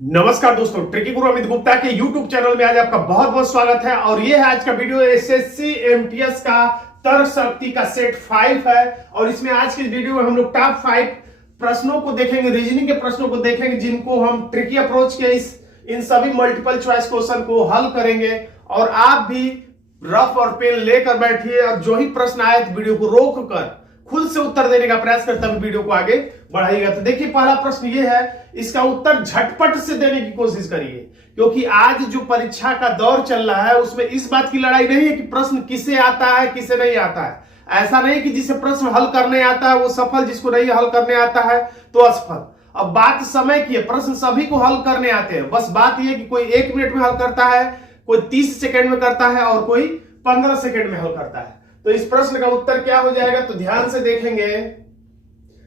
नमस्कार दोस्तों, ट्रिकी गुरु अमित गुप्ता के YouTube चैनल में आज आपका बहुत बहुत स्वागत है। और ये है आज का वीडियो एसएससी एमटीएस का तर्क शक्ति का सेट 5 है। और इसमें आज की वीडियो में हम लोग टॉप 5 प्रश्नों को देखेंगे, रीजनिंग के प्रश्नों को देखेंगे, जिनको हम ट्रिकी अप्रोच के इन सभी मल्टीपल चॉइस क्वेश्चन को हल करेंगे। और आप भी रफ और पेन लेकर बैठिए और जो ही प्रश्न आए तो वीडियो को रोक कर खुद से उत्तर देने का प्रयास करते हुए वीडियो को आगे बढ़ाइएगा। तो देखिए, पहला प्रश्न ये है, इसका उत्तर झटपट से देने की कोशिश करिए, क्योंकि आज जो परीक्षा का दौर चल रहा है उसमें इस बात की लड़ाई नहीं है कि प्रश्न किसे आता है किसे नहीं आता है। ऐसा नहीं कि जिसे प्रश्न हल करने आता है वो सफल, जिसको नहीं हल करने आता है तो असफल। अब बात समय की है, प्रश्न सभी को हल करने आते हैं। बस बात यह कि कोई 1 मिनट में हल करता है, कोई 30 सेकेंड में करता है और कोई 15 सेकेंड में हल करता है। तो इस प्रश्न का उत्तर क्या हो जाएगा, तो ध्यान से देखेंगे।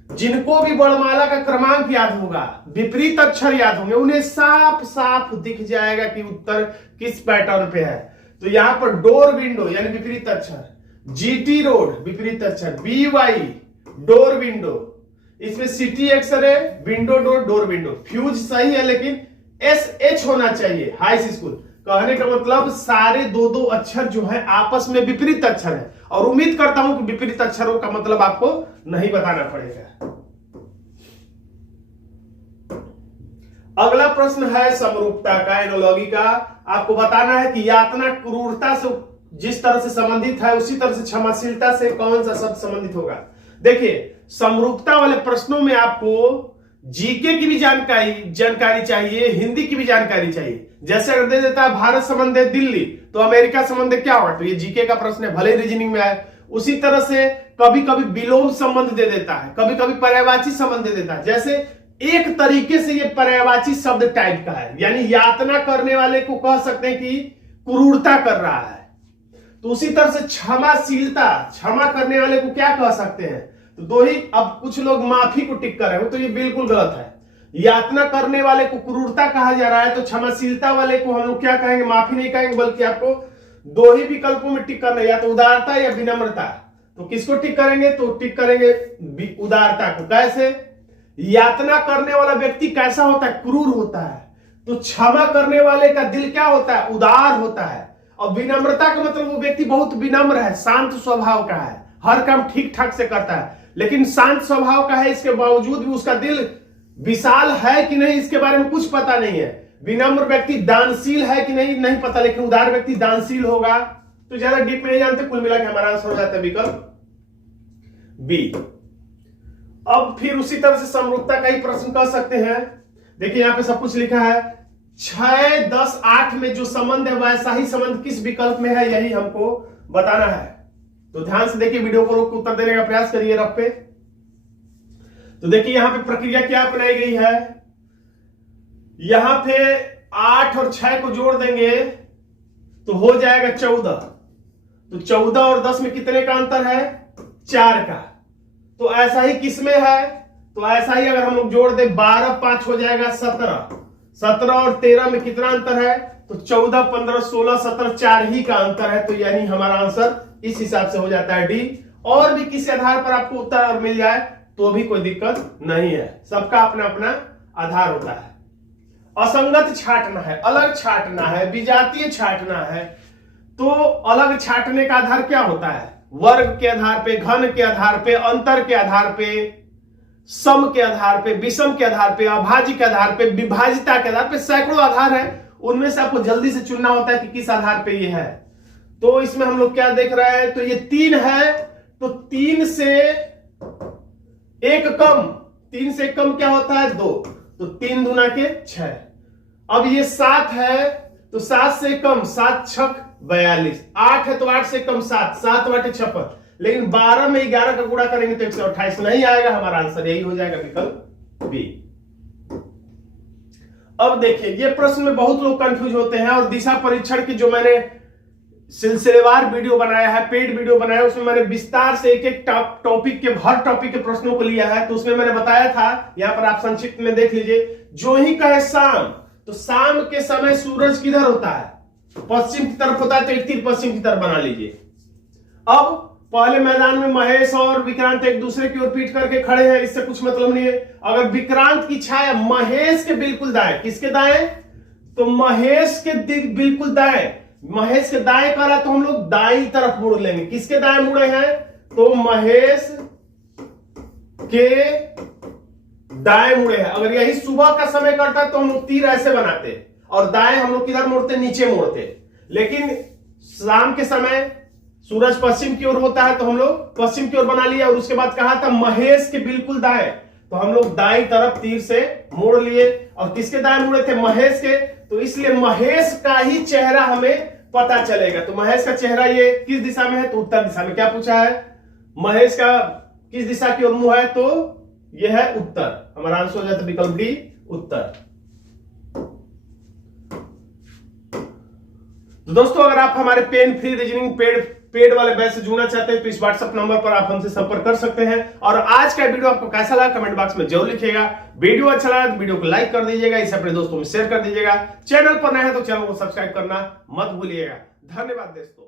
जिनको भी वर्णमाला का क्रमांक याद होगा, विपरीत अक्षर याद होंगे, उन्हें साफ साफ दिख जाएगा कि उत्तर किस पैटर्न पे है। तो यहां पर डोर विंडो यानी विपरीत अक्षर, जीटी रोड विपरीत अक्षर, बीवाई डोर विंडो, इसमें city X-ray window door door window. Fuse सही है लेकिन एस होना चाहिए, हाई स्कूल। कहने का मतलब सारे दो अक्षर जो है आपस में विपरीत अक्षर है। और उम्मीद करता हूं कि विपरीत अक्षरों का मतलब आपको नहीं बताना पड़ेगा। अगला प्रश्न है समरूपता का, एनोलॉजी का। आपको बताना है कि यातना क्रूरता से जिस तरह से संबंधित है उसी तरह से क्षमाशीलता से कौन सा शब्द संबंधित होगा। देखिए, समरूपता वाले प्रश्नों में आपको जीके की भी जानकारी चाहिए, हिंदी की भी जानकारी चाहिए। जैसे अगर दे देता है भारत संबंध है दिल्ली, तो अमेरिका संबंध क्या होगा, तो ये जीके का प्रश्न है, भले ही रीजनिंग में आए। उसी तरह से कभी कभी विलोम संबंध दे देता है, कभी कभी पर्यायवाची संबंध दे देता है। जैसे एक तरीके से ये पर्यायवाची शब्द टाइप का है, यानी यातना करने वाले को कह सकते हैं कि क्रूरता कर रहा है। तो उसी तरह से क्षमाशीलता, क्षमा करने वाले को क्या कह सकते हैं, तो दो ही। अब कुछ लोग माफी को टिक कर रहे हो, तो ये बिल्कुल गलत है। यातना करने वाले को क्रूरता कहा जा रहा है, तो क्षमाशीलता वाले को हम लोग क्या कहेंगे, माफी नहीं कहेंगे, बल्कि आपको दो ही विकल्पों में टिक करना है, या तो उदारता या विनम्रता। तो किसको टिक करेंगे, तो टिक करेंगे उदारता को। कैसे, यातना करने वाला व्यक्ति कैसा होता है, क्रूर होता है। तो क्षमा करने वाले का दिल क्या होता है, उदार होता है। और विनम्रता का मतलब वो व्यक्ति बहुत विनम्र है, शांत स्वभाव का है, हर काम ठीक ठाक से करता है। लेकिन शांत स्वभाव का है, इसके बावजूद भी उसका दिल विशाल है कि नहीं इसके बारे में कुछ पता नहीं है। विनम्र व्यक्ति दानशील है कि नहीं पता, लेकिन उदार व्यक्ति दानशील होगा। तो ज्यादा डीप में नहीं जानते, कुल मिला के हमारा आंसर हो जाता है विकल्प बी। अब फिर उसी तरह से समरूपता का ही प्रश्न कर सकते हैं। देखिए, यहां पे सब कुछ लिखा है, 6, 10, 8 में जो संबंध है वैसा ही संबंध किस विकल्प में है, यही हमको बताना है। तो ध्यान से देखिए, वीडियो को रोक कर उत्तर देने का प्रयास करिए रफ पे। तो देखिए, यहां पे प्रक्रिया क्या अपनाई गई है, यहां पे 8 और 6 को जोड़ देंगे तो हो जाएगा 14। तो 14 और 10 में कितने का अंतर है, 4 का। तो ऐसा ही किसमें है, तो ऐसा ही अगर हम लोग जोड़ दें 12, 5 हो जाएगा 17। 17 और 13 में कितना अंतर है, तो 14, 15, 16, 17, 4 ही का अंतर है। तो यानी हमारा आंसर इस हिसाब से हो जाता है डी। और भी किसी आधार पर आपको उत्तर और मिल जाए तो भी कोई दिक्कत नहीं है, सबका अपना अपना आधार होता है। असंगत छांटना है, अलग छांटना है, विजातीय छांटना है। तो अलग छांटने का आधार क्या होता है, वर्ग के आधार पे, घन के आधार पे, अंतर के आधार पे, सम के आधार पे, विषम के आधार पे, अभाज्य के आधार पे, विभाजिता के आधार पे, सैकड़ों आधार है। उनमें से आपको जल्दी से चुनना होता है कि किस आधार पे ये है। तो इसमें हम लोग क्या देख रहे हैं, तो ये 3 है, तो 3 से 1 कम, 3 से 1 कम क्या होता है, 2। तो 3 दूना के 6। अब ये 7 है, तो 7 से कम, 7 छक 42। 8 है तो 8 से कम 7, 7 बटे 56। लेकिन 12 में 11 का गुणा करेंगे तो 128 नहीं आएगा, हमारा आंसर यही हो जाएगा विकल्प बी। अब देखिए, ये प्रश्न में बहुत लोग कंफ्यूज होते हैं, और दिशा परीक्षण की जो मैंने सिलसिलेवार वीडियो बनाया है, पेड वीडियो बनाया है, उसमें मैंने विस्तार से एक एक टॉपिक के, हर टॉपिक के प्रश्नों को लिया है। तो उसमें मैंने बताया था, यहां पर आप संक्षिप्त में देख लीजिए। जो ही कहे शाम, तो शाम के समय सूरज किधर होता है, पश्चिम की तरफ होता है, तो एक तीर पश्चिम की तरफ बना लीजिए। अब पहले मैदान में महेश और विक्रांत एक दूसरे की ओर पीट करके खड़े हैं, इससे कुछ मतलब नहीं है। अगर विक्रांत की छाया महेश के बिल्कुल दाएं, किसके दाएं? तो महेश के बिल्कुल दाएं, महेश के दाएं करा तो हम लोग दाई तरफ मुड़ लेंगे। किसके दाएं मुड़े हैं? तो महेश के दाएं मुड़े हैं। अगर यही सुबह का समय करता तो हम लोग तीर ऐसे बनाते और दाएं हम लोग किधर मोड़ते? नीचे मोड़ते। लेकिन शाम के समय सूरज पश्चिम की ओर होता है तो हम लोग पश्चिम की ओर बना लिया और उसके बाद कहा था महेश के बिल्कुल दाएं, तो हम लोग दाई तरफ तीर से मोड़ लिए। और किसके दाएं मुड़े थे? महेश के। तो इसलिए महेश का ही चेहरा हमें पता चलेगा। तो महेश का चेहरा ये किस दिशा में है? तो उत्तर दिशा में। क्या पूछा है? महेश का किस दिशा की ओर मुंह है? तो यह है उत्तर। हमारा आंसर हो जाता विकल्प डी, उत्तर। तो दोस्तों, अगर आप हमारे पेन फ्री रीजनिंग पेड वाले बैच से जुड़ना चाहते हैं तो इस व्हाट्सएप नंबर पर आप हमसे संपर्क कर सकते हैं। और आज का वीडियो आपको कैसा लगा कमेंट बॉक्स में जरूर लिखिएगा। वीडियो अच्छा लगा तो वीडियो को लाइक कर दीजिएगा, इसे अपने दोस्तों में शेयर कर दीजिएगा। चैनल पर नए हैं तो चैनल को सब्सक्राइब करना मत भूलिएगा। धन्यवाद दोस्तों।